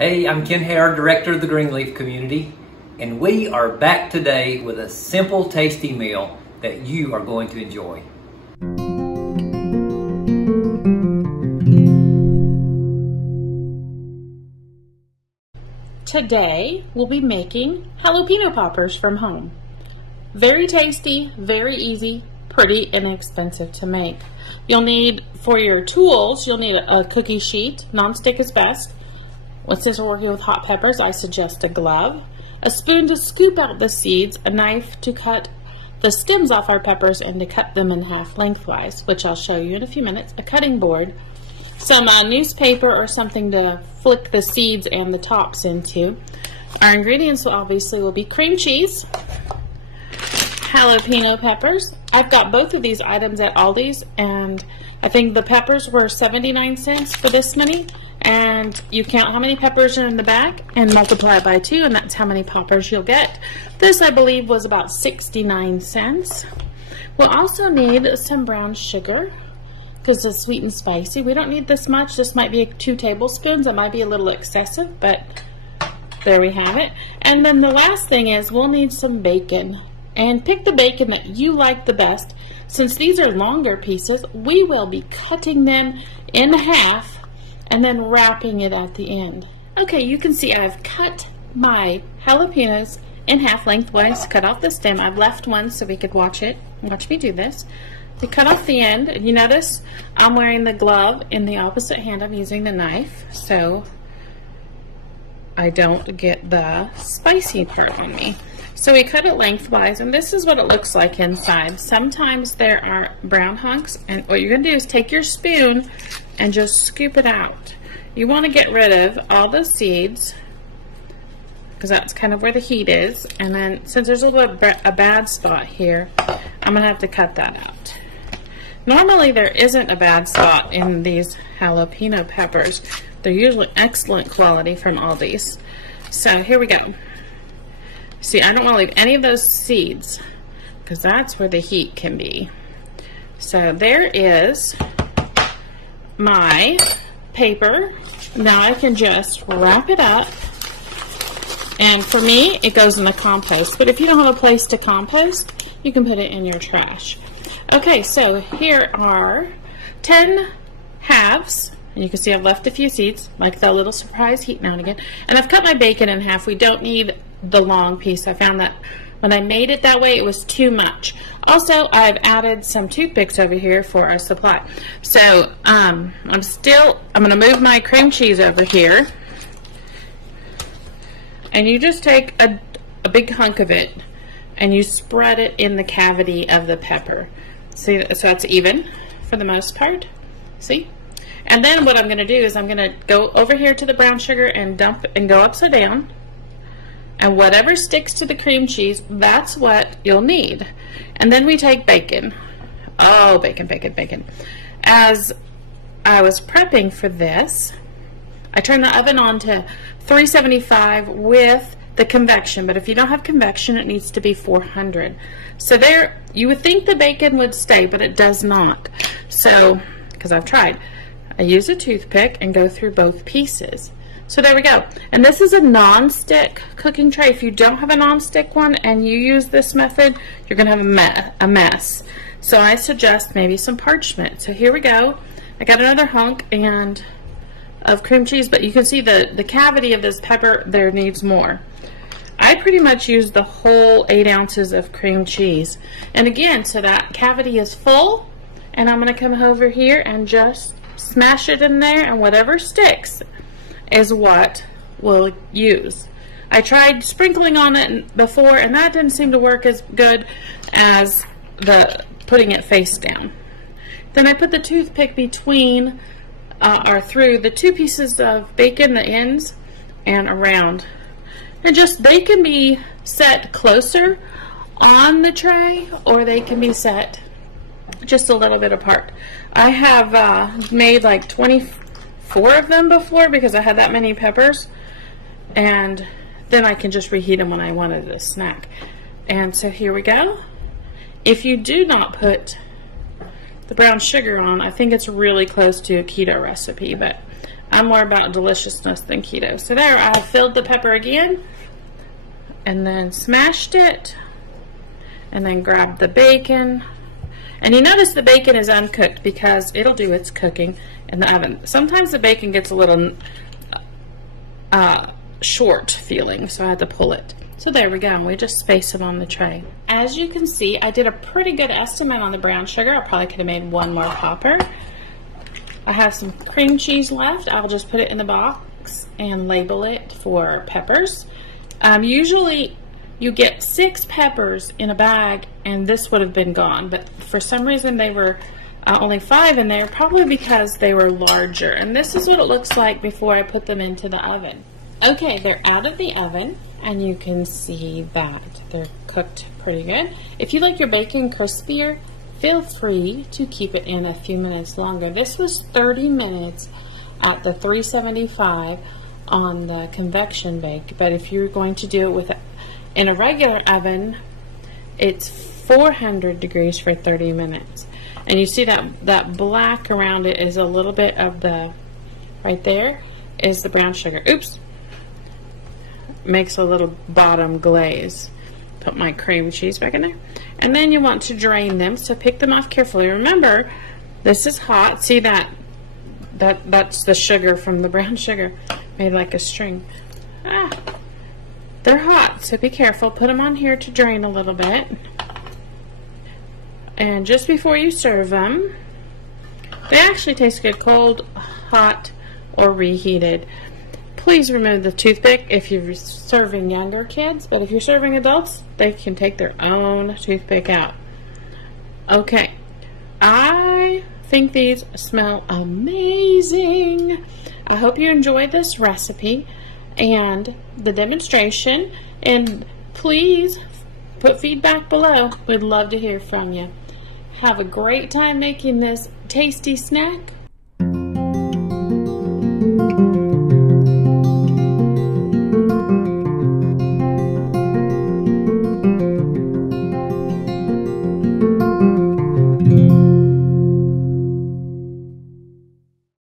Hey, I'm Ken Hare, Director of the Greenleaf Community, and we are back today with a simple, tasty meal that you are going to enjoy. Today, we'll be making jalapeno poppers from home. Very tasty, very easy, pretty inexpensive to make. You'll need, for your tools, you'll need a cookie sheet. Non-stick is best. Since we're working with hot peppers, I suggest a glove, a spoon to scoop out the seeds, a knife to cut the stems off our peppers and to cut them in half lengthwise, which I'll show you in a few minutes, a cutting board, some newspaper or something to flick the seeds and the tops into. Our ingredients will be cream cheese, jalapeno peppers. I've got both of these items at Aldi's, and I think the peppers were 79 cents for this many. And you count how many peppers are in the bag and multiply it by 2, and that's how many poppers you'll get. This, I believe, was about 69 cents. We'll also need some brown sugar because it's sweet and spicy. We don't need this much. This might be 2 tablespoons. It might be a little excessive, but there we have it. And then the last thing is we'll need some bacon. And pick the bacon that you like the best. Since these are longer pieces, we will be cutting them in half and then wrapping it at the end. Okay, you can see I've cut my jalapenos in half lengthwise, cut off the stem. I've left one so we could watch me do this. We cut off the end, and you notice I'm wearing the glove in the opposite hand. I'm using the knife so I don't get the spicy part on me. So we cut it lengthwise, and this is what it looks like inside. Sometimes there are brown hunks, and what you're going to do is take your spoon and just scoop it out. You want to get rid of all the seeds because that's kind of where the heat is. And then since there's a bad spot here, I'm going to have to cut that out. Normally there isn't a bad spot in these jalapeno peppers. They're usually excellent quality from Aldi's. So here we go. See, I don't want to leave any of those seeds because that's where the heat can be. So there is my paper. Now I can just wrap it up, and for me it goes in the compost, but if you don't have a place to compost, you can put it in your trash. Okay, so here are 10 halves, and you can see I've left a few seeds, like that little surprise heat now and again, and I've cut my bacon in half. We don't need the long piece. I found that when I made it that way, it was too much. Also, I've added some toothpicks over here for our supply. So, I'm going to move my cream cheese over here. And you just take a big hunk of it and you spread it in the cavity of the pepper. See, so it's even for the most part. See? And then what I'm going to do is I'm going to go over here to the brown sugar and dump and go upside down. And whatever sticks to the cream cheese, that's what you'll need. And then we take bacon. Oh, bacon, bacon, bacon. As I was prepping for this, I turned the oven on to 375 with the convection. But if you don't have convection, it needs to be 400. So there, you would think the bacon would stay, but it does not. So, because I've tried, I use a toothpick and go through both pieces. So there we go. And this is a non-stick cooking tray. If you don't have a non-stick one and you use this method, you're going to have a mess. So I suggest maybe some parchment. So here we go. I got another hunk of cream cheese, but you can see the cavity of this pepper there needs more. I pretty much used the whole 8 ounces of cream cheese. And again, so that cavity is full, and I'm going to come over here and just smash it in there, and whatever sticks is what we'll use. I tried sprinkling on it before, and that didn't seem to work as good as putting it face down. Then I put the toothpick between or through the 2 pieces of bacon, the ends, and around. And they can be set closer on the tray, or they can be set just a little bit apart. I have made like 24 of them before because I had that many peppers, and then I can just reheat them when I wanted a snack. And so here we go. If you do not put the brown sugar on, I think it's really close to a keto recipe, but I'm more about deliciousness than keto. So there, I filled the pepper again, and then smashed it, and then grabbed the bacon. And you notice the bacon is uncooked because it'll do its cooking in the oven. Sometimes the bacon gets a little short feeling, so I had to pull it. So there we go, we just space it on the tray. As you can see, I did a pretty good estimate on the brown sugar. I probably could have made one more popper. I have some cream cheese left. I'll just put it in the box and label it for peppers. Usually you get 6 peppers in a bag, and this would have been gone, but for some reason they were only 5 in there, probably because they were larger. And this is what it looks like before I put them into the oven. Okay, they're out of the oven, and you can see that they're cooked pretty good. If you like your bacon crispier, feel free to keep it in a few minutes longer. This was 30 minutes at the 375 on the convection bake, but if you're going to do it in a regular oven, it's 400 degrees for 30 minutes. And you see that black around it is a little bit of the, right there is the brown sugar. Oops. Makes a little bottom glaze. Put my cream cheese back in there. And then you want to drain them, so pick them off carefully. Remember, this is hot. See that's the sugar from the brown sugar made like a string. They're hot, so be careful. Put them on here to drain a little bit. And just before you serve them, they actually taste good cold, hot, or reheated. Please remove the toothpick if you're serving younger kids, but if you're serving adults, they can take their own toothpick out. Okay, I think these smell amazing. I hope you enjoyed this recipe and the demonstration, and please put feedback below. We'd love to hear from you. Have a great time making this tasty snack.